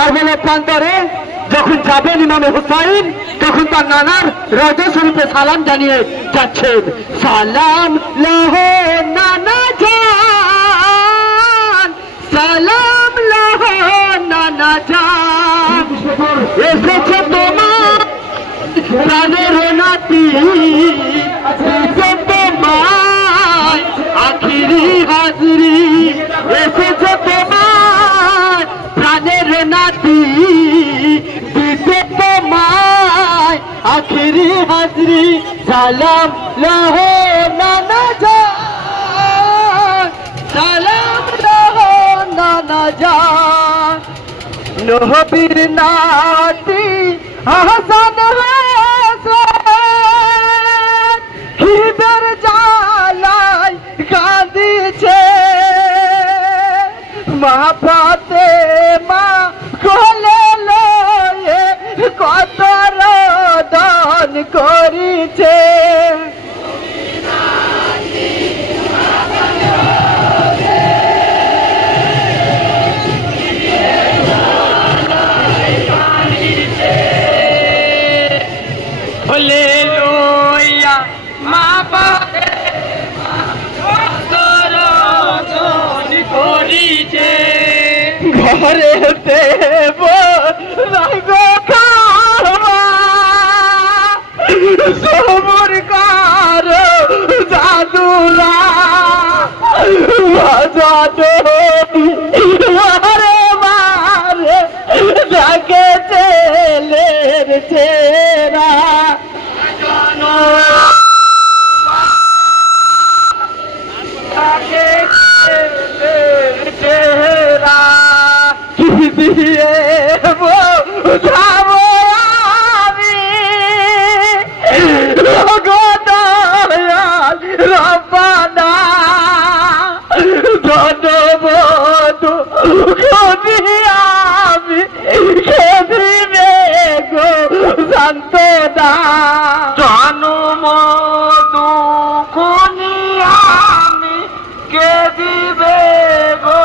কারবালার প্রান্তরে যখন যাবেন ইমামে হুসাইন তখন তার নানার রওজা শরীফে সালাম জানিয়ে যাচ্ছেন। সালাম লাহো নানা জান, সালাম লাহো নানা জান, এসেছে তোমার প্রাণের নাতি, তোমায় আখিরি হাজরি, এসেছে তোমার প্রাণের নাতি, দিতে তোমায় আখিরি হাজরি। সালাম লাহো নানা জান, সালাম লাহো নানা জান, নবীর নাতি হাসান হাসান হৃদয়ের জালায় কাঁদিছে, মা ফাতেমা কোলে লয়ে কত রোদন করিছে। Hallelujah, মা ফাতেমা কত রোদন করিছে, ঘরে দেব রাগো খাওয়া সবুর কার জাদুলা বাজানো মারে মারে যাকে ছেলের চেরা চেহারা কি দিয়ে বোঝাবো আমি গো দয়াল রব্বানা, ধনবধূ খুঁজি আমি খেদিবে গো সান্তনা, জনমধু খুনি আমি কে দিবে গো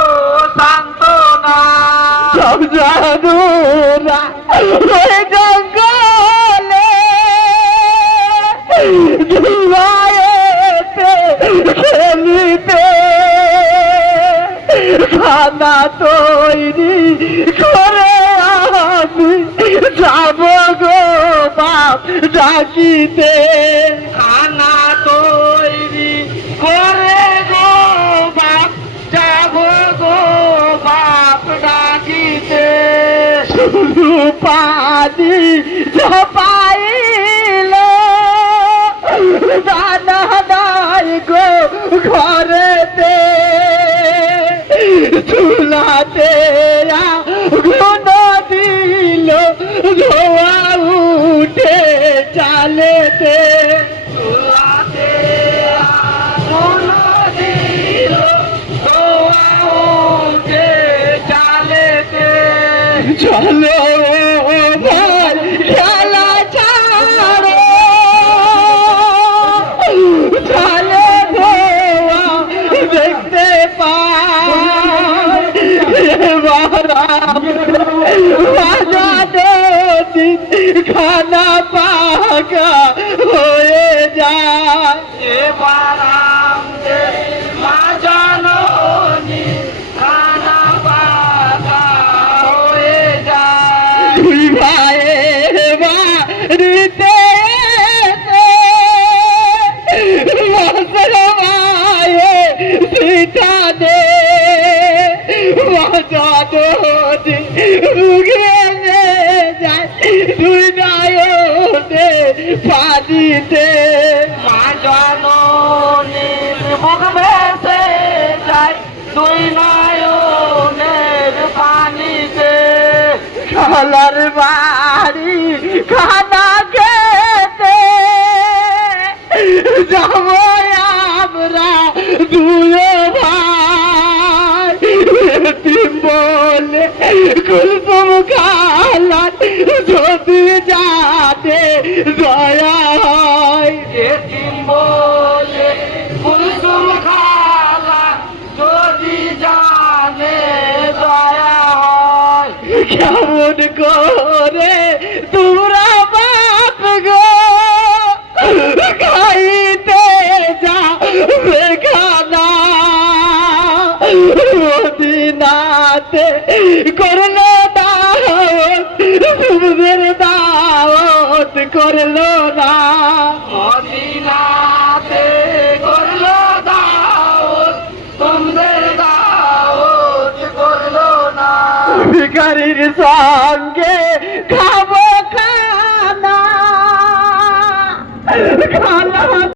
সান্তনা, সব জানুরা ওই জঙ্গলে ধুলায়েতে খেলিতে, খানা তৈরি করে আমি যাব গো বাপ ডাকিতে, খানা তৈরি করে গো বাপ যাব গো বাপ ডাকিতে, শুধু পানি ঝপাইল দানা নাই গো ঘরেতে, চুলাতে আগুন দিল ধোয়া উঠে চালেতে, চুলাতে আগুন দিল ধোঁয়া উঠে চালেতে, চলো ভাই খেলা ছাড়ো, চালে ধোয়া দেখতে পাই, এবার বাজানো দিন খানা পাকা হয়ে যায়, এবার আমাদের মা জননী খানা পাকা হয়ে যায়, দুই ভাইয়ের বাড়িতে সিটা দে বাজানো মুখে যায় দুই নায়নে পানিতে, মা জননীর মুখ ভেসে যায় দুই নয়নের পানিতে, খালার বাড়ি খানা খেতে যাব আমরা দুয়ে ভাই, এতিম বলে কুলসুম খালার যদি যাতে দয়া হয়, এতিম বলে কুলসুম খালা যদি জানে দয়া হয়, কেমন করে তোরা বাপ গো খাইতে যা খানা মদিনাতে করলো দাওয়াত সুদের দাওয়াত করলো না মদিনাতে করলো দাওয়াত তোমাদের দাওয়াত করলো না ভিখারির সঙ্গে খাবো খানা খানা